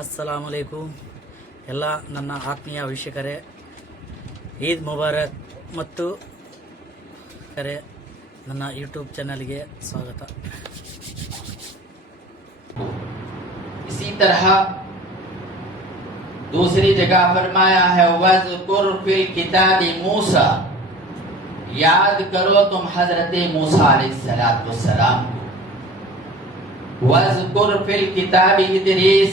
ಅಸ್ಸಲಾಮು ಅಲೈಕುಂ. ಎಲ್ಲ ನನ್ನ ಆತ್ಮೀಯ ವೀಕ್ಷಕರೇ, ಈದ್ ಮುಬಾರಕ್ ಮತ್ತು ನನ್ನ ಯೂಟ್ಯೂಬ್ ಚಾನಲ್ಗೆ ಸ್ವಾಗತ. इसी तरह दूसरी जगह फरमाया है वज़कुर फिल किताबी मूसा, याद करो तुम हजरत मूसा अलैहिस्सलाम को। वज़कुर फिल किताबी इदरीस,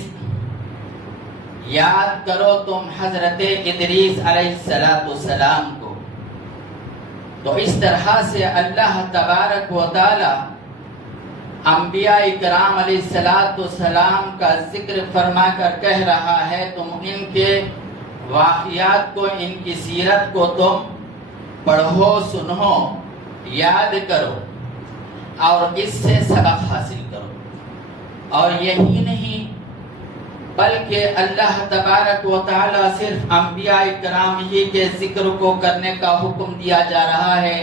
याद करो तुम हजरत इदरीस अलैहिस्सलाम को। तो इस तरह से अल्लाह तबारक व तआला अंबिया इकराम अलैहिस्सलाम का जिक्र फरमा कर कह रहा है, तुम इनके वाक़ियात को, इनकी सीरत को तुम पढ़ो, सुनो, याद करो और इससे सबक हासिल करो। और यही नहीं बल्कि अल्लाह तबारक व तआला सिर्फ अंबिया इकराम ही के जिक्र को करने का हुक्म दिया जा रहा है,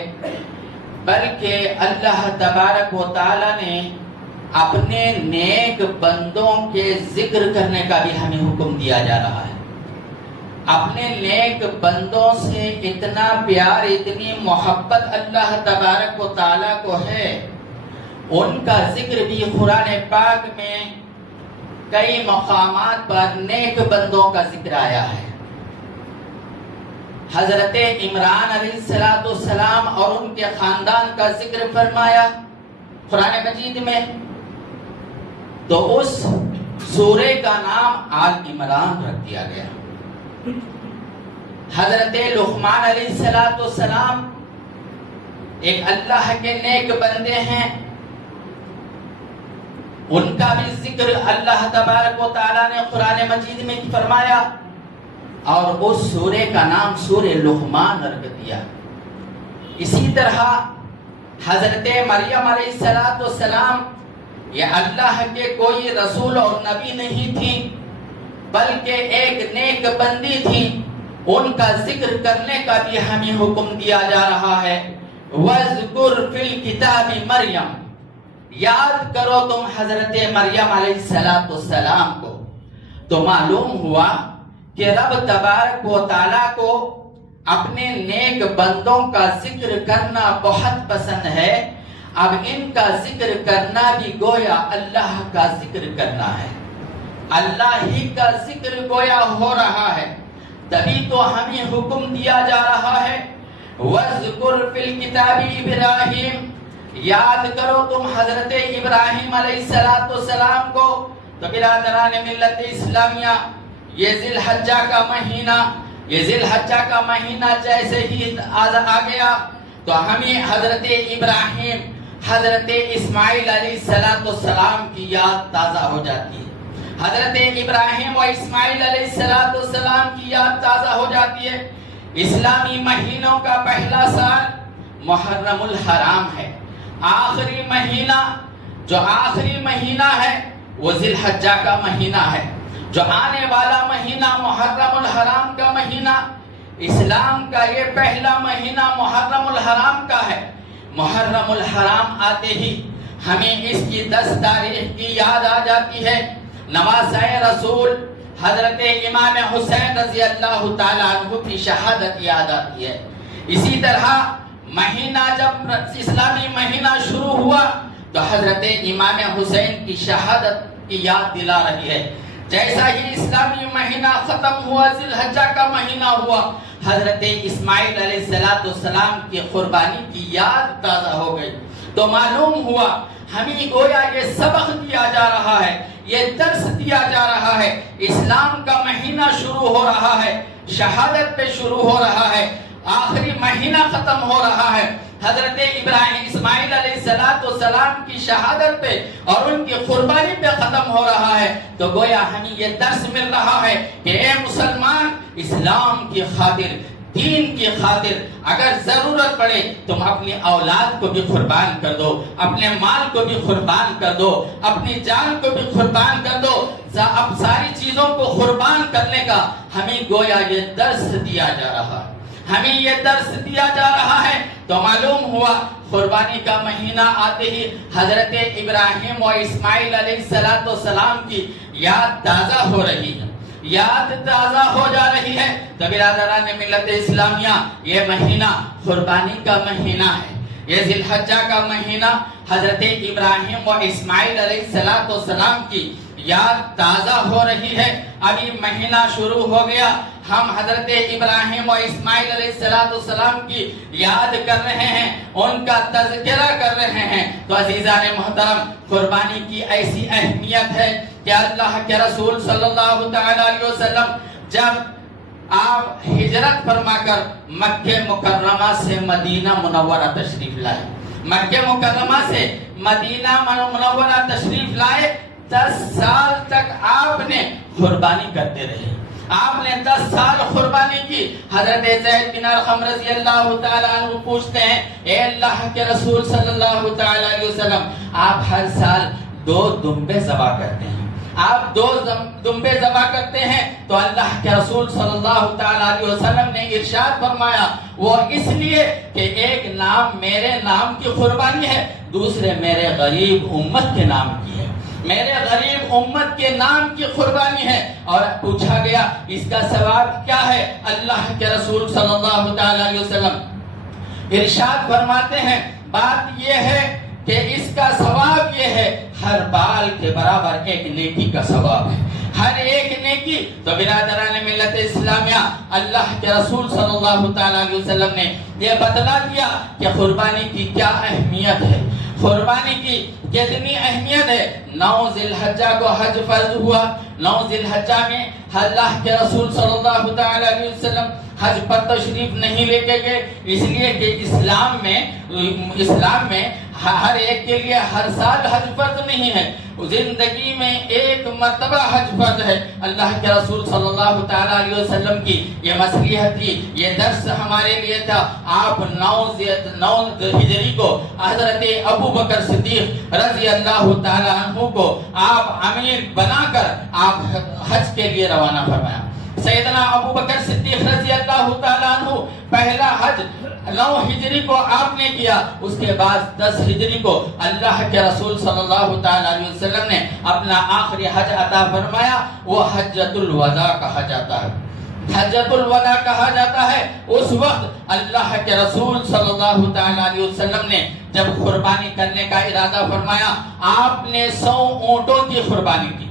बल्कि अल्लाह तबारक व तआला ने अपने नेक बंदों के जिक्र करने का भी हमें हुक्म दिया जा रहा है। अपने नेक बंदों से इतना प्यार, इतनी मोहब्बत अल्लाह तबारक व तआला को है, उनका जिक्र भी कुरान पाक में कई मकामात पर नेक बंदों का जिक्र आया है। हजरत इमरान अलैहिस्सलाम और उनके खानदान का जिक्र फरमाया कुरान मजीद में, तो उस सूरे का नाम आल इमरान रख दिया गया। हजरत लुक़मान अलैहिस्सलाम एक अल्लाह के नेक बंदे हैं, उनका भी जिक्र अल्लाह तबारक व तआला ने कुरान मजीद में फरमाया और उस सूरे का नाम सूरे लुक़मान रख दिया। इसी तरह हजरत मरियम अलैहिस्सलाम ये अल्लाह के कोई रसूल और नबी नहीं थी, बल्कि एक नेक बंदी थी, उनका जिक्र करने का भी हमें हुक्म दिया जा रहा है। वज़कुर फिल किताबी मरियम, याद करो तुम हजरत मरियम अलैहिस्सलाम को। तो मालूम हुआ कि रब तबारक व तआला को अपने नेक बंदों का जिक्र करना बहुत पसंद है। अब इनका जिक्र करना भी गोया अल्लाह का जिक्र करना है, अल्लाह ही का जिक्र गोया हो रहा है। तभी तो हमें हुक्म दिया जा रहा है वज़कुर फिल किताबी इब्राहीम, याद करो तुम हजरत इब्राहीम अलैहिस्सलाम को। तो बिरादरान मिल्लत इस्लामिया, ये ज़िलहज्जा का महीना, ये ज़िलहज्जा का महीना जैसे ही आ गया तो हमें हजरत इब्राहीम, हजरत इस्माइल अलैहिस्सलाम की याद ताज़ा हो जाती है। हजरत इब्राहीम और इस्माइल अलैहिस्सलाम की याद ताज़ा हो जाती है। इस्लामी महीनों का पहला साल मुहर्रमुल हराम है। आखिरी महीना, जो आखिरी महीना है वो ज़िलहज्जा का महीना है। जो आने वाला महीना मुहर्रमुल हराम का महीना, इस्लाम का ये पहला महीना मुहर्रमुल हराम का है। मुहर्रमुल हराम आते ही हमें इसकी 10 तारीख की याद आ जाती है। नवाज़े रसूल हजरत इमाम हुसैन रज़ी अल्लाह ताला अन्हु की शहादत याद आती है। इसी तरह महीना जब इस्लामी महीना शुरू हुआ तो हजरत इमाम हुसैन की शहादत की याद दिला रही है। जैसा ही इस्लामी महीना खत्म हुआ, ज़िलहज्जा का महीना हुआ, हजरत इस्माइल अलैहिस्सलाम की कुर्बानी की याद ताज़ा हो गई। तो मालूम हुआ हमें गोया ये सबक दिया जा रहा है, ये दर्स दिया जा रहा है। इस्लाम का महीना शुरू हो रहा है, शहादत पे शुरू हो रहा है, आखिरी महीना खत्म हो रहा है हजरत इब्राहीम इस्माइल अलैहिस्सलाम की शहादत पे और उनकी कुर्बानी पे खत्म हो रहा है। तो गोया हमें ये दर्स मिल रहा है कि ए मुसलमान, इस्लाम की खातिर, दीन की खातिर अगर जरूरत पड़े तुम अपनी औलाद को भी कुर्बान कर दो, अपने माल को भी कुर्बान कर दो, अपनी जान को भी कुर्बान कर दो। अब सारी चीजों को कुर्बान करने का हमें गोया ये दर्स दिया जा रहा है, हमें ये दर्स दिया जा रहा है। तो मालूम हुआ قربانی کا مہینہ آتے ہی حضرت ابراہیم و اسماعیل علیہ السلام کی یاد تازہ ہو رہی ہے، یاد تازہ ہو جا رہی ہے۔ تو برادران ملت اسلامیہ، یہ مہینہ قربانی کا مہینہ ہے، یہ ذی الحجہ کا مہینہ حضرت ابراہیم و اسماعیل علیہ السلام کی یاد تازہ ہو رہی ہے۔ ابھی مہینہ شروع ہو گیا، ہم حضرت ابراہیم و اسماعیل علیہ السلام کی یاد کر رہے ہیں، ان کا تذکرہ کر رہے ہیں۔ تو عزیزان محترم، قربانی کی ایسی اہمیت ہے کہ اللہ کے رسول صلی اللہ تعالی علیہ وسلم جب آپ ہجرت فرما کر مکہ مکرمہ سے مدینہ منورہ تشریف لائے، مکہ مکرمہ سے مدینہ منورہ تشریف لائے، 10 سال تک آپ نے قربانی کرتے رہے، آپ نے 10 سال قربانی کی۔ حضرت زید بن ارقم رضی اللہ تعالیٰ عنہ پوچھتے ہیں، اے اللہ کے رسول صلی اللہ تعالیٰ علیہ وسلم، آپ ہر سال 2 دمبے ذبح کرتے ہیں، آپ 2 دمبے ذبح کرتے ہیں، تو اللہ کے رسول صلی اللہ تعالیٰ علیہ وسلم نے ارشاد فرمایا، وہ اس لیے کہ ایک نام میرے نام کی قربانی ہے، دوسرے میرے غریب امت کے نام کی ہے، میرے غریب امت کے نام کی قربانی ہے۔ اور پوچھا گیا اس کا ثواب کیا ہے؟ اللہ کے رسول صلی اللہ تعالیٰ علیہ وسلم ارشاد فرماتے ہیں، بات یہ ہے کہ اس کا ثواب یہ ہے، ہر بال کے برابر ایک نیکی کا ثواب ہے، ہر ایک نیکی۔ تو برادران ملت اسلامیہ، اللہ کے رسول صلی اللہ تعالیٰ علیہ وسلم نے یہ بتلا دیا کہ قربانی کی کیا اہمیت ہے، قربانی کی کتنی اہمیت ہے۔ 9 ذی الحجہ کو حج فرض ہوا، 9 ذی الحجہ میں اللہ کے رسول صلی اللہ تعالیٰ علیہ وسلم حج پر تشریف نہیں لے کے گئے، اس لیے کہ اسلام میں ہر ایک کے لیے ہر سال حج فرض نہیں ہے، زندگی میں ایک مرتبہ حج فرض ہے۔ اللہ کے رسول صلی اللہ تعالیٰ علیہ وسلم کی یہ مصلحت تھی، یہ درس ہمارے لیے تھا۔ آپ 9 ہجری کو حضرت ابو بکر صدیق رضی اللہ تعالیٰ عنہ کو آپ امیر بنا کر آپ حج کے لیے روانہ فرمایا۔ سیدنا ابو بکر صدیق رضی اللہ تعالیٰ عنہ پہلا حج 9 ہجری کو آپ نے کیا، اس کے بعد 10 ہجری کو اللہ کے رسول صلی اللہ تعالیٰ علیہ وسلم نے اپنا آخری حج عطا فرمایا، وہ حجۃ الوداع کہا جاتا ہے، حجۃ الوداع کہا جاتا ہے۔ اس وقت اللہ کے رسول صلی اللہ تعالیٰ علیہ وسلم نے جب قربانی کرنے کا ارادہ فرمایا، آپ نے 100 اونٹوں کی قربانی کی،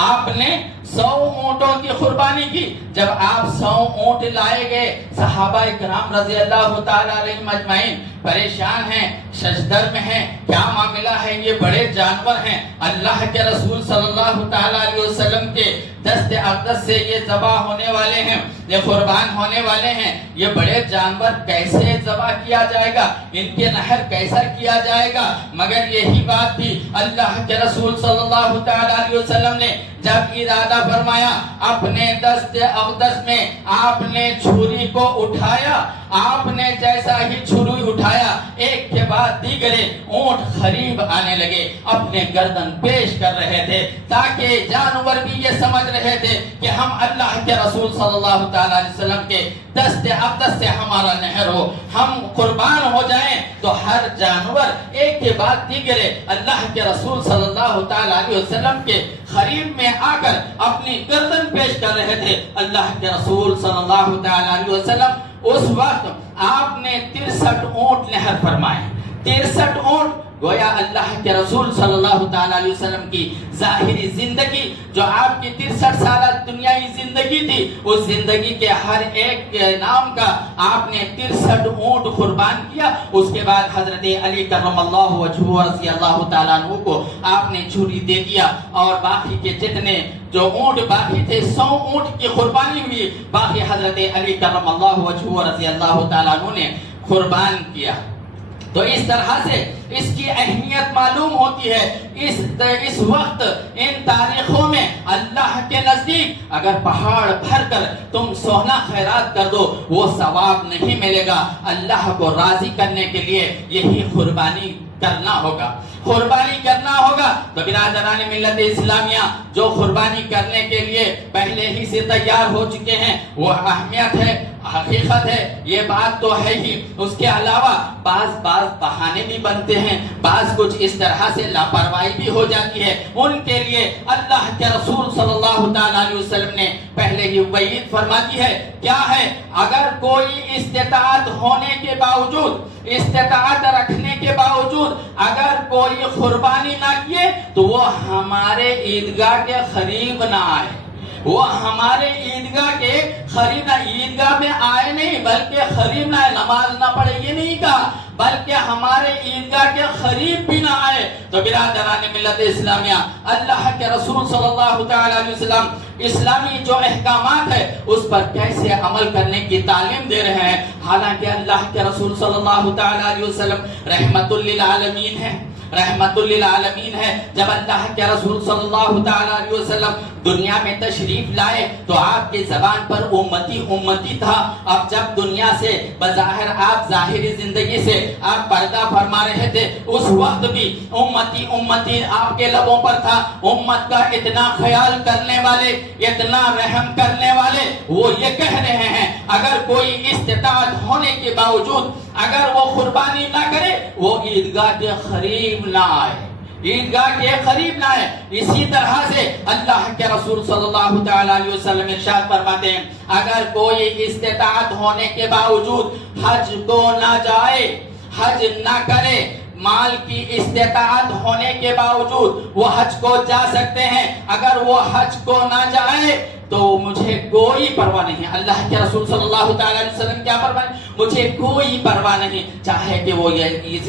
آپ نے 100 اونٹوں کی قربانی کی۔ جب آپ 100 اونٹ لائے گئے، صحابہ کرام رضی اللہ تعالیٰ علیہم اجمعین پریشان ہیں، ششدر میں ہیں، کیا معاملہ ہے، یہ بڑے جانور ہیں، اللہ کے رسول صلی اللہ تعالیٰ علیہ وسلم کے دست اقدس سے یہ ذبح ہونے والے ہیں، یہ قربان ہونے والے ہیں، یہ بڑے جانور کیسے ذبح کیا جائے گا، ان کے نحر کیسا کیا جائے گا؟ مگر یہی بات تھی، اللہ کے رسول صلی اللہ تعالیٰ علیہ وسلم نے جب ارادہ فرمایا، اپنے دست اقدس میں آپ نے چھری کو اٹھایا، آپ نے جیسا ہی چھری اٹھایا، ایک کے بعد دیگرے اونٹ قریب آنے لگے، اپنے گردن پیش کر رہے تھے، تاکہ جانور بھی یہ سمجھ رہے تھے کہ ہم اللہ کے رسول صلی اللہ تعالیٰ علیہ وسلم کے دست اقدس سے ہمارا نہر ہو، ہم قربان ہو جائیں۔ تو ہر جانور ایک کے بعد دیگرے اللہ کے رسول صلی اللہ تعالیٰ علیہ وسلم کے قریب میں آ کر اپنی گردن پیش کر رہے تھے۔ اللہ کے رسول صلی اللہ تعالیٰ علیہ وسلم اس وقت آپ نے 63 اونٹ نہر فرمائے، 63 اونٹ۔ گویا اللہ کے رسول صلی اللہ تعالیٰ علیہ وسلم کی ظاہری زندگی جو آپ کی 63 سالہ دنیائی زندگی تھی، اس زندگی کے ہر ایک نام کا آپ نے 63 اونٹ قربان کیا۔ اس کے بعد حضرت علی کرم اللہ وجہہ رضی اللہ تعالیٰ عنہ کو آپ نے چھری دے دیا، اور باقی کے جتنے جو اونٹ باقی تھے 100 اونٹ کی قربانی ہوئی، باقی حضرت علی کرم اللہ وجہہ رضی اللہ تعالیٰ عنہ نے قربان کیا۔ تو اس طرح سے اس کی اہمیت معلوم ہوتی ہے۔ اس وقت ان تاریخوں میں اللہ کے نزدیک اگر پہاڑ بھر کر تم سونا خیرات کر دو، وہ ثواب نہیں ملے گا۔ اللہ کو راضی کرنے کے لیے یہی قربانی کرنا ہوگا۔ قربانی کرنا ہوگا تو برادران ملت اسلامیہ جو قربانی کرنے کے لیے پہلے ہی سے تیار ہو چکے ہیں وہ اہمیت ہے، حقیقت ہے، یہ بات تو ہے ہی۔ اس کے علاوہ بعض بہانے بھی بنتے ہیں، بعض کچھ اس طرح سے لاپرواہی بھی ہو جاتی ہے، ان کے لیے اللہ کے رسول صلی اللہ علیہ وسلم نے پہلے ہی وعید فرما دی ہے۔ کیا ہے؟ اگر کوئی استطاعت ہونے کے باوجود، استطاعت رکھنے کے باوجود اگر کوئی قربانی نہ کیے تو وہ ہمارے عیدگاہ کے قریب نہ آئے، وہ ہمارے عیدگاہ کے قریب نہ، عیدگاہ میں آئے نہیں بلکہ قریب نہ آئے، نماز نہ پڑھے یہ نہیں کہا بلکہ ہمارے عیدگاہ کے قریب بھی نہ آئے۔ تو برادران ملت اسلامیہ، اللہ کے رسول صلی اللہ علیہ وسلم اسلامی جو احکامات ہے اس پر کیسے عمل کرنے کی تعلیم دے رہے ہیں، حالانکہ اللہ کے رسول صلی اللہ علیہ وسلم رحمت للعالمین ہے، رحمت للعالمین ہے۔ جب اللہ کے رسول صلی اللہ علیہ وسلم دنیا میں تشریف لائے تو آپ کی زبان پر امتی امتی تھا۔ اب جب دنیا سے بظاہر آپ ظاہری زندگی سے آپ پردہ فرما رہے تھے، اس وقت بھی امتی امتی آپ کے لبوں پر تھا۔ امت کا اتنا خیال کرنے والے، اتنا رحم کرنے والے وہ یہ کہہ رہے ہیں اگر کوئی استطاعت ہونے کے باوجود اگر وہ قربانی نہ کرے وہ عیدگاہ کے قریب نہ آئے، عیدگاہ کے قریب نہ آئے۔ اسی طرح سے اللہ کے رسول صلی اللہ علیہ وسلم ارشاد فرماتے ہیں اگر کوئی استطاعت ہونے کے باوجود حج کو نہ جائے، حج نہ کرے، مال کی استطاعت ہونے کے باوجود وہ حج کو جا سکتے ہیں، اگر وہ حج کو نہ جائے تو مجھے کوئی پرواہ نہیں۔ اللہ کے رسول صلی اللہ علیہ وسلم کیا فرمائے؟ مجھے کوئی پرواہ نہیں، چاہے کہ وہ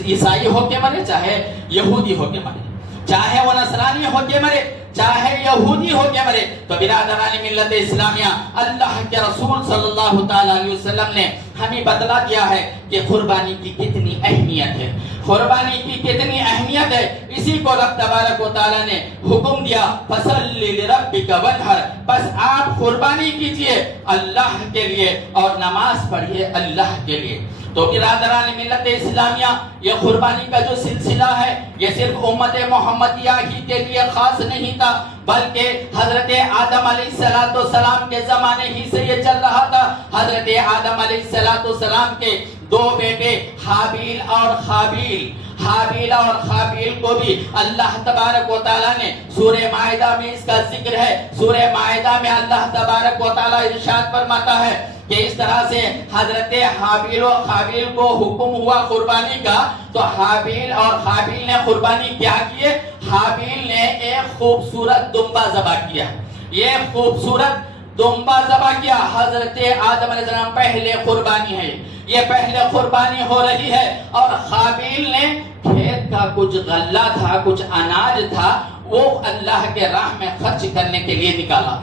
عیسائی ہو کے مرے، چاہے یہودی ہو کے مرے، چاہے وہ نصرانی ہو کے مرے، چاہے یہودی ہو کے مرے۔ تو برادران ملت اسلامیہ، اللہ کے رسول صلی اللہ علیہ وسلم نے ہمیں بتلا دیا ہے کہ قربانی کی کتنی اہمیت ہے، قربانی کی کتنی اہمیت ہے۔ اسی کو رب تبارک و تعالیٰ نے حکم دیا فَصَلِّ لِرَبِّكَ وَانْحَرْ، بس آپ قربانی کیجئے اللہ کے لیے اور نماز پڑھیے اللہ کے لیے۔ تو برادران ملت اسلامیہ، یہ قربانی کا جو سلسلہ ہے یہ صرف امت محمدیہ ہی کے لیے خاص نہیں تھا بلکہ حضرت آدم علیہ السلام کے زمانے ہی سے یہ چل رہا تھا۔ حضرت آدم علیہ السلام کے دو بیٹے حابیل اور قابیل، حابیل اور قابیل کو بھی اللہ تبارک و تعالیٰ نے سورہ مائدہ میں اس کا ذکر ہے۔ سورہ مائدہ میں اللہ تبارک و تعالیٰ ارشاد فرماتا ہے کہ اس طرح سے حضرت حابیل و قابیل کو حکم ہوا قربانی کا تو حابیل اور قابیل نے قربانی کیا کیے؟ حابیل نے ایک خوبصورت دمبا ذبح کیا، یہ خوبصورت دمبا ذبح کیا۔ حضرت آدم علیہ السلام پہلے قربانی ہے، یہ پہلے قربانی ہو رہی ہے، اور قابیل نے کھیت کا کچھ غلہ تھا، کچھ اناج تھا، وہ اللہ کے راہ میں خرچ کرنے کے لیے نکالا۔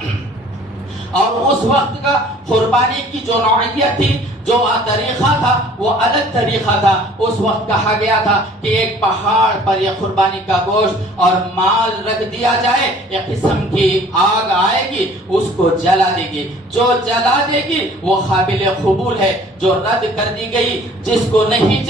اور اس وقت کا قربانی کی جو نوعیت تھی، جو طریقہ تھا وہ الگ طریقہ تھا۔ اس وقت کہا گیا تھا کہ ایک پہاڑ پر یہ قربانی کا گوشت اور مال رکھ دیا جائے، ایک قسم کی آگ آئے گی اس کو جلا دے گی، جو جلا دے گی وہ قابل قبول ہے، جو رد کر دی گئی جس کو نہیں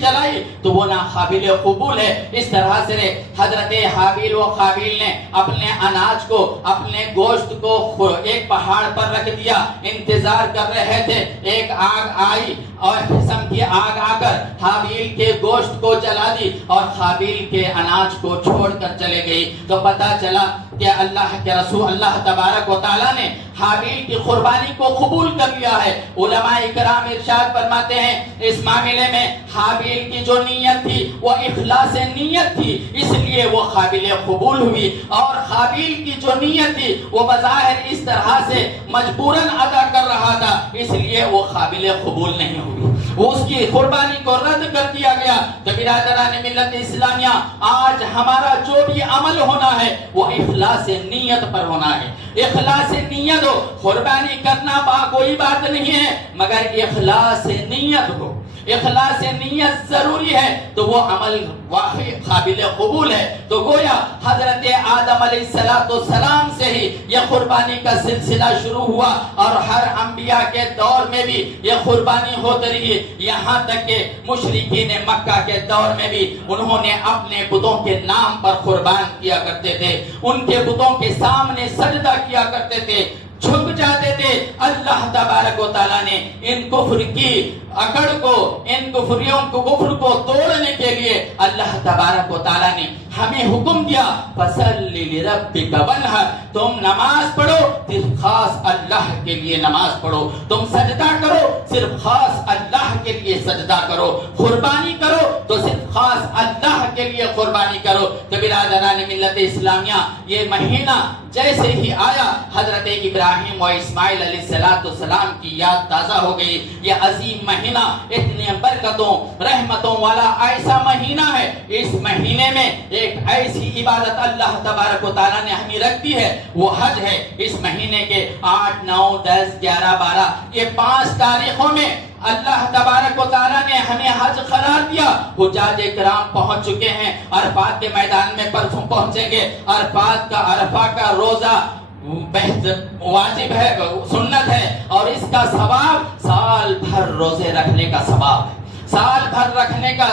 جلائی تو وہ ناقابل قبول ہے۔ اس طرح سے حضرت حابیل و قابیل نے اپنے اناج کو، اپنے گوشت کو ایک پہاڑ پر رکھ دیا، انتظار کر رہے تھے۔ ایک آگ آئی اور قسم کی آگ آ کر حابیل کے گوشت کو جلا دی اور قابیل کے اناج کو چھوڑ کر چلے گئی۔ تو پتا چلا کہ اللہ کے رسول اللہ تبارک و تعالیٰ نے حابیل کی قربانی کو قبول کر لیا ہے۔ علماء کرام ارشاد فرماتے ہیں اس معاملے میں حابیل کی جو نیت تھی وہ اخلاص نیت تھی، اس لیے وہ قابل قبول ہوئی، اور قابیل کی جو نیت تھی وہ بظاہر اس طرح سے مجبوراً ادا کر رہا تھا، اس لیے وہ قابل قبول نہیں ہوئی، وہ اس کی قربانی کو رد کر دیا گیا۔ تو برادران ملت اسلامیہ، آج ہمارا جو بھی عمل ہونا ہے وہ اخلاص نیت پر ہونا ہے۔ اخلاص نیت ہو، قربانی کرنا کوئی بات نہیں ہے، مگر اخلاص نیت ہو، इखलास नियत जरूरी है तो वो अमल वाकई काबिल कबूल है। तो गोया हजरत आदम अलैहिस्सलाम से ही यह कुर्बानी का सिलसिला शुरू हुआ और हर अंबिया के दौर में भी यह कुर्बानी होती रही। यहाँ तक कि मुशरिकीन मक्का के दौर में भी उन्होंने अपने बुतों के नाम पर कुर्बान किया करते थे, उनके बुतों के सामने सजदा किया करते थे, झुक जाते थे। अल्लाह तबारक व तआला ने इन कुफ्र की अकड़ को, इन कुफ्रियों को, कुफ्र को तोड़ने के लिए अल्लाह तबारक व तआला ने हमें हुक्म दिया, फसल्लि लिरब्बिका वन्हर, तुम नमाज पढ़ो सिर्फ खास अल्लाह के लिए नमाज पढ़ो, तुम सजदा करो सिर्फ खास अल्लाह के लिए सजदा करो, कुर्बानी करो तो सिर्फ खास अल्लाह के लिए कुर्बानी करो। तो बिरादरान मिल्लत इस्लामिया, ये महीना जैसे ही आया हजरत इब्राहिम व इस्माइल अलैहिस्सलाम की याद ताजा हो गई। ये अजीम महीना इतने बरकतों रहमतों वाला ऐसा महीना है। इस महीने में एक ऐसी इबादत अल्लाह तबारक व तआला ने हमें रख दी है, वो हज है। इस महीने के 8, 9, 10, 11, 12 ये 5 तारीखों में अल्लाह तबारक व तआला ने हमें हज करार दिया। हुज्जाज किराम पहुंच चुके हैं, अरफात के मैदान में परसों पहुंचेंगे। अरफा का रोजा वाजिब है, सुन्नत है, और इसका सवाब साल भर रोजे रखने का सवाब है। साल भर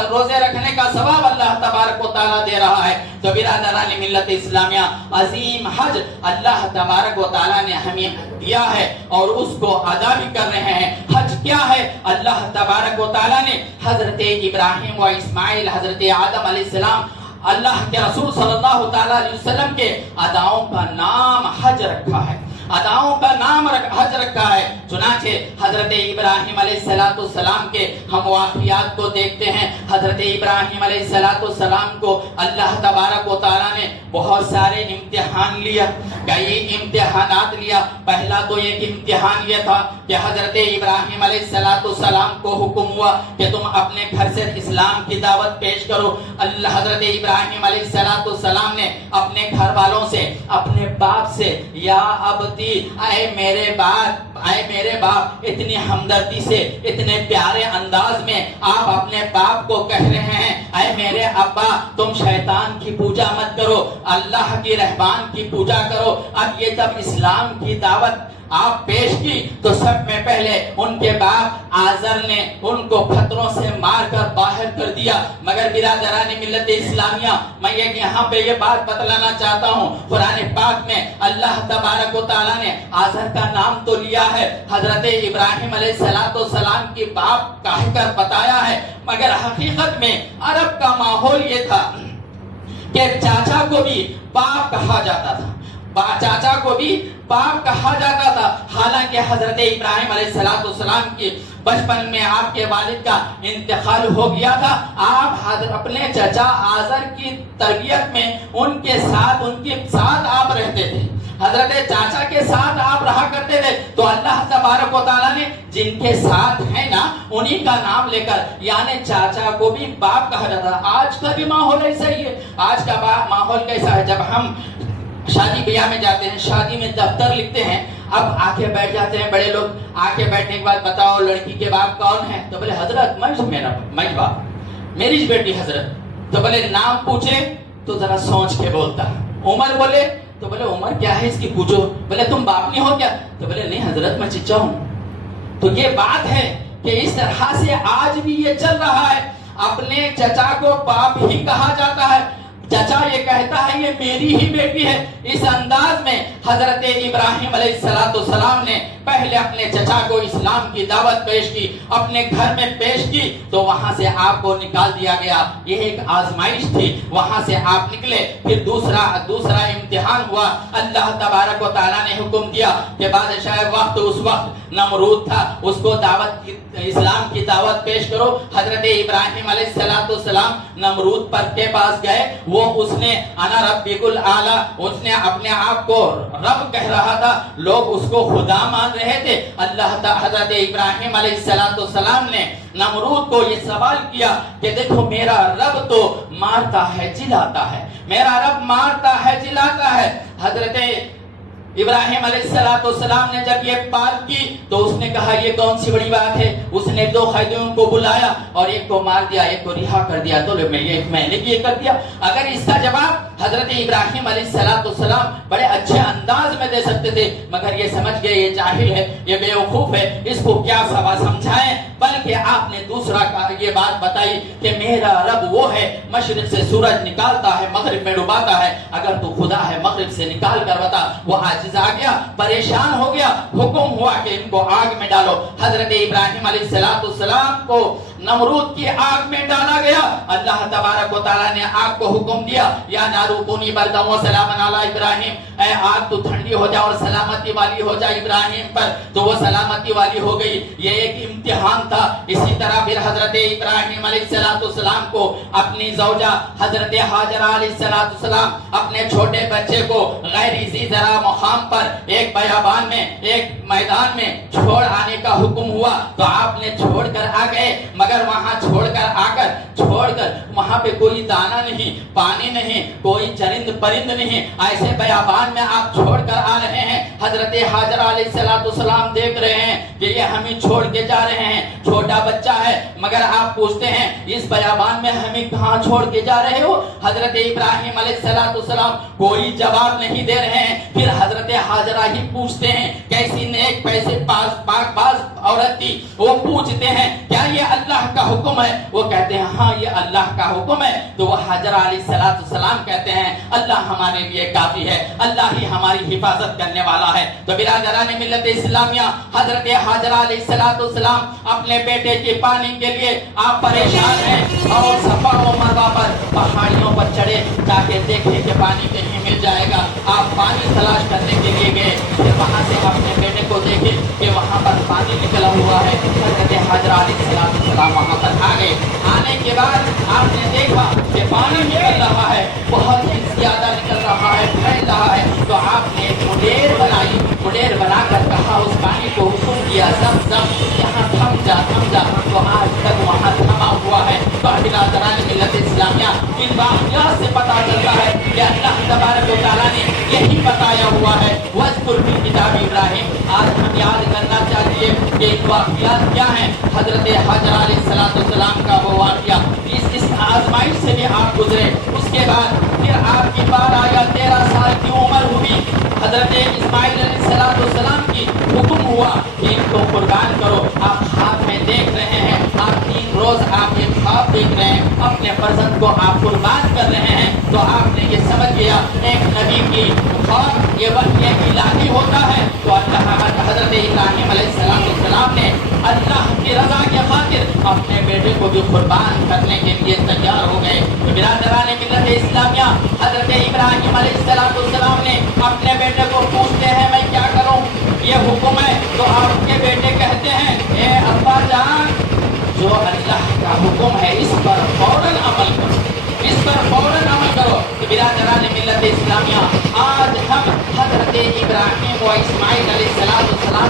रोजे रखने का सवाब अल्लाह तबारक व तआला दे रहा है। तो बिरादरान मिल्लत इस्लामिया, अजीम हज अल्लाह तबारक व तआला ने हमें दिया है और उसको अदा भी कर रहे हैं। हज क्या है? अल्लाह तबारक व तआला ने हजरत इब्राहिम व इस्माइल, हजरत आदम अलैहिस्सलाम, अल्लाह के रसूल सल्लल्लाहु तआला अलैहि वसल्लम के अदाओं का नाम हज रखा है, अदाओं का नाम हज रखा है। चुनाचे हजरत इब्राहिम अलैहिस्सलाम के हम वाक़ियात को देखते हैं। हजरत इब्राहिम अलैहिस्सलाम को अल्लाह तबारक व तआला ने बहुत सारे इम्तिहान लिया, कई इम्तिहानात लिया। पहला तो एक इम्तिहान ये था कि हजरत इब्राहिम अलैहिस्सलाम को हुक्म हुआ कि तुम अपने घर से इस्लाम की दावत पेश करो। अल्लाह हजरत इब्राहिम अलैहिस्सलाम ने अपने घर वालों से, अपने बाप से, या अब आए मेरे बाप, इतनी हमदर्दी से, इतने प्यारे अंदाज में आप अपने बाप को कह रहे हैं, आए मेरे अब्बा, तुम शैतान की पूजा मत करो, अल्लाह की रहमान की पूजा करो। अब ये जब इस्लाम की दावत आप पेश की तो सब में पहले उनके बाप आजर ने उनको पत्थरों से मारकर बाहर कर दिया। मगर बिरादरान मिल्लत इस्लामिया, मैं यहाँ पे ये बात बतलाना चाहता हूँ, कुरान पाक में अल्लाह तबारक व तआला ने आजर का नाम तो लिया है, हजरत इब्राहिम अलैहिस्सलाम की बाप कहकर बताया है, मगर हकीकत में अरब का माहौल ये था कि चाचा को भी बाप कहा जाता था, चाचा को भी बाप कहा जाता था। हालांकि हजरत इब्राहिम अलैहिस्सलाम की बचपन में आपके वालिद का इंतकाल हो गया था। आप अपने चाचा आजर की तरबियत में उनके साथ आप रहते थे, हजरत चाचा के साथ आप रहा करते थे। तो अल्लाह तबारक व तआला ने जिनके साथ है ना, उन्हीं का नाम लेकर, यानी चाचा को भी बाप कहा जाता है। आज का भी माहौल ऐसा ही है। आज का माहौल कैसा है? जब हम शादी ब्याह में जाते हैं, शादी में दफ्तर लिखते हैं, अब आके बैठ जाते हैं बड़े लोग। आके बैठने के बाद बताओ लड़की के बाप कौन है? तो बोले हजरत मैं बाप, मेरी बेटी हजरत। तो बोले नाम पूछे तो जरा सोच के बोलता। उम्र बोले तो बोले उम्र क्या है इसकी, पूछो। बोले तुम बाप नहीं हो क्या? तो बोले नहीं हजरत मैं चचा हूँ। तो ये बात है कि इस तरह से आज भी ये चल रहा है, अपने चचा को बाप ही कहा जाता है। चचा ये कहता है ये मेरी ही बेटी है। इस अंदाज में हजरत इब्राहिम अलैहिस्सलाम ने पहले अपने चचा को इस्लाम की दावत पेश की, अपने घर में पेश की, तो वहां से आपको निकाल दिया गया। ये एक आजमाइश थी, वहां से आप निकले। फिर दूसरा इम्तिहान हुआ। अल्लाह तबारक व तआला ने हुक्म दिया कि बादशाह वक्त उस वक्त नमरूद था, उसको इस्लाम की दावत पेश करो। हजरत इब्राहिम अलैहिस्सलाम नमरूद पर के पास गए। वो उसने अना रब्बिकुल आला, उसने अपने आप को रब कह रहा था, लोग उसको खुदा मान रहे थे। हजरत इब्राहिम अलैहिस्सलाम ने नमरूद को ये सवाल किया कि देखो मेरा रब तो मारता है जिलाता है, मेरा रब मारता है जिलाता है। हजरत इब्राहिम अलैहिस्सलाम ने जब ये बात की तो उसने कहा ये कौन सी बड़ी बात है। उसने 2 खैदियों को बुलाया और एक को मार दिया, एक को रिहा कर दिया, तो मैंने भी ये कर दिया। अगर इसका जवाब हजरत इब्राहिम अलैहिस्सलाम बड़े अच्छे अंदाज में दे सकते थे, मगर ये समझ गए ये जाहिल है, ये बेवकूफ है, इसको क्या सवा समझाएं। बल्कि आपने दूसरा ये बात बताई कि मेरा रब वो है मशरिक से सूरज निकालता है मगरिब में डुबाता है, अगर तू खुदा है मगरिब से निकाल कर बता। वो आजिज आ गया, परेशान हो गया, हुक्म हुआ कि इनको आग में डालो। हजरत इब्राहिम अलैहिस्सलाम को नमरूद की आग में डाला गया। अल्लाह तबारक व तआला ने आग को हुक्म दिया, या नारू कुनी बरदम व सलामन अला इब्राहिम, ऐ आग तू ठंडी हो जा और सलामती वाली हो जा इब्राहिम पर। तो वो सलामती वाली हो गई। ये एक इम्तिहान था। इसी तरह फिर हजरत इब्राहिम अलैहिस्सलाम को अपनी जौजा हजरत हाजरा अलैहिस्सलाम अपने छोटे बच्चे को गैर ज़ी ज़रा मुकाम पर एक बयाबान में, एक मैदान में छोड़ आने का हुक्म हुआ। तो आपने छोड़ कर आ गए, मगर वहां छोड़कर वहां पे कोई दाना नहीं, पानी नहीं, कोई चरिंद परिंद नहीं, ऐसे बयाबान में आप छोड़कर आ रहे हैं। हजरत हाजरा अलैहिस्सलाम देख रहे हैं कि ये हमें छोड़ के जा रहे हैं, छोटा बच्चा है, मगर आप पूछते हैं इस बयाबान में हमें कहां छोड़ के जा रहे हो। हजरत इब्राहिम अलैहिस्सलाम कोई जवाब नहीं दे रहे हैं। फिर हजरत हाजरा ही पूछते हैं, कैसी नेक पैसे पाकबाज औरत थी, वो पूछते हैं क्या ये अल्लाह का हुक्म है। वो कहते हैं हाँ ये अल्लाह का हुक्म है। तो वो हाजरा अलैहिस्सलाम कहते हैं अल्लाह हमारे लिए काफी है, अल्लाह ही हमारी हिफाजत करने वाला है। तो बिरादरान मिल्लत इस्लामिया, हजरत हाजरा अलैहिस्सलाम अपने बेटे के पानी के लिए आप परेशान हैं और सफा और मरवा पर पहाड़ियों पर चढ़े ताकि देखें कि पानी कहीं मिल जाएगा। आप पानी तलाश करने के लिए गए, फिर वहां से अपने बेटे को देखे कि वहां पर पानी निकला हुआ है। हजरत हाजरा अलैहिस्सलाम वहां पर आ गए। आने के बाद आपने देखा कि पानी निकल रहा है, बहुत ही ज्यादा निकल रहा है, फैल रहा है। तो आपने मुडेर बनाई, मुडेर बनाकर कहा उस पानी को हुक्म किया जम यहाँ थम जा। तो आज तक वहाँ थमा हुआ है। तो बिरादरान मिल्लत इस्लामिया, इन वाक़यात से पता चलता है कि अल्लाह तबारक व तआला ने यही बताया हुआ है वज़्कुर फी किताब इब्राहिम। आज हम याद करना चाहिए कि इन वाक़यात क्या हैं। हजरत हाजरा अलैहिस्सलाम का वो वाक़या, इस आजमाइश से भी आप गुजरे। उसके बाद फिर आपकी बार आया, 13 साल की उम्र हुई। हजरत इस्माइल अलैहिस्सलाम की हुक्म हुआ कि इनको कुर्बान करो। आप ख्वाब में देख रहे हैं, आप 3 रोज आप ये ख्वाब देख रहे हैं, अपने फर्जंद को आप कुर्बान कर रहे हैं। तो आपने ये समझ लिया एक नबी की ख्वाब ये वही इलाही होता है। तो अल्लाह हजरत इब्राहिम अलैहिस्सलाम ने अल्लाह की रजा के खातिर अपने बेटे को भी कुर्बान करने के लिए तैयार हो गए। तो बिरादरान मिल्लत इस्लामिया, हजरत इब्राहिम अलैहिस्सलाम ने अपने बेटे को पूछते हैं मैं क्या करूं, ये हुक्म है। तो आपके बेटे कहते हैं ए अब्बा जान, जो अल्लाह का हुक्म है इस पर फौरन अमल करो, इस पर फौरन अमल करो। तो बिरादरान मिल्लत इस्लामिया, आज हम हजरत इब्राहिम व इस्माइल अलैहिस्सलाम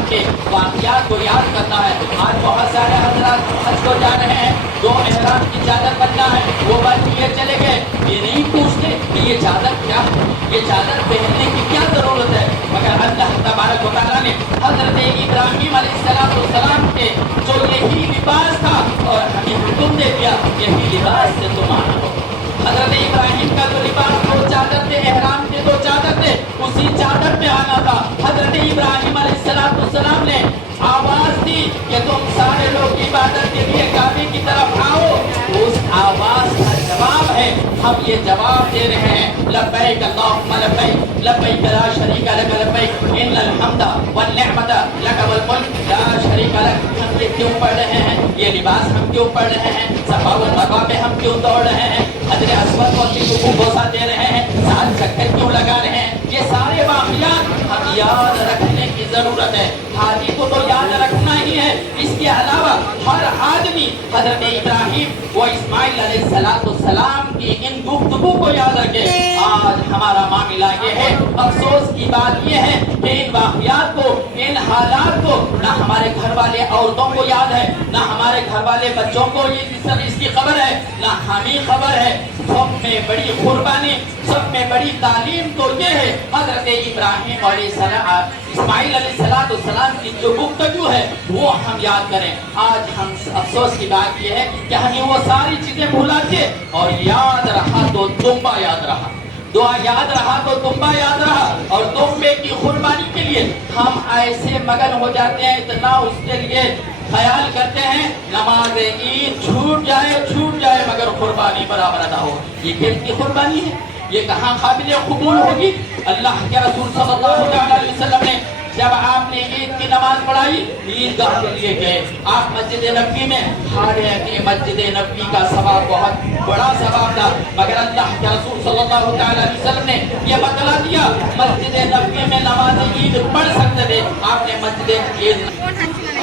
के वाक़यात को याद करना है। आज बहुत सारे हजरत हज को जा रहे हैं, 2 एहराम की चादर बनना है, वो बन लिए चले गए। ये नहीं पूछते कि ये चादर क्या है, ये चादर पहनने की क्या जरूरत है। मगर अल्लाह तबारक व तआला ने हजरत इब्राहिम अलैहिस्सलाम के जो यही लिबास था और हमें हुक्म दे दिया यही लिबास से तुम आना हो। हजरत इब्राहिम का जो लिबास 2 चादर थे, एहराम के 2 चादर थे, उसी चादर पे आना था। हजरत इब्राहिम अलैहिस्सलाम ने आवाज दी कि तुम सारे लोग इबादत के लिए काबे की तरफ आओ। उस आवाज का जवाब है हम ये जवाब दे रहे हैं लब्बैक अल्लाहुम्मा लब्बैक, लब्बैक ला शरीका लक लब्बैक, इन्नल हम्दा वन निअमता लक वल मुल्क ला शरीका लक। हम ये क्यों पढ़ रहे हैं, ये लिबास हम क्यों पढ़ रहे हैं, सफा व मरवा पे हम क्यों दौड़ रहे हैं, हजर अस्वद को बोसा दे रहे हैं, साल चक्कर क्यों लगा रहे हैं। ये सारे वाक़यात हम याद रखने की जरूरत है। हाजी को तो याद रखना ही है, इसके अलावा हर आदमी हजरत इब्राहिम व इस्माइल अलैहिस्सलाम की इन गुफ्तगू को याद रखे। آج ہمارا معاملہ یہ ہے، افسوس کی بات یہ ہے کہ ان واقعات کو، ان حالات کو نہ ہمارے گھر والے عورتوں کو یاد ہے، نہ ہمارے گھر والے بچوں کو اس کی خبر ہے، نہ ہمیں خبر ہے۔ سب میں بڑی قربانی، سب میں بڑی تعلیم تو یہ ہے حضرت ابراہیم علیہ السلام، اسماعیل علیہ السلام کی جو گفتگو ہے وہ ہم یاد کریں۔ آج ہم افسوس کی بات یہ ہے کہ ہمیں وہ ساری چیزیں بھولا کے، اور یاد رہا تو دمبا یاد رہا، دعا یاد رہا تو دمبا یاد رہا، اور دمبے کی قربانی کے لیے ہم ایسے مگن ہو جاتے ہیں، اتنا اس کے لیے خیال کرتے ہیں نماز عید چھوٹ جائے مگر قربانی برابر ادا ہو۔ یہ کس کی قربانی ہے؟ یہ کہاں قابل قبول ہوگی؟ اللہ کے رسول صلی اللہ علیہ وسلم نے جب آپ نے عید کی نماز پڑھائی، عیدگاہ کے لیے گئے، آپ مسجد نبوی میں ہارے کہ مسجد نبوی کا ثواب بہت بڑا ثواب تھا، مگر اللہ کے رسول صلی اللہ علیہ وسلم نے یہ بتلا دیا مسجد نبوی میں نماز عید پڑھ سکتے تھے، آپ نے مسجد عید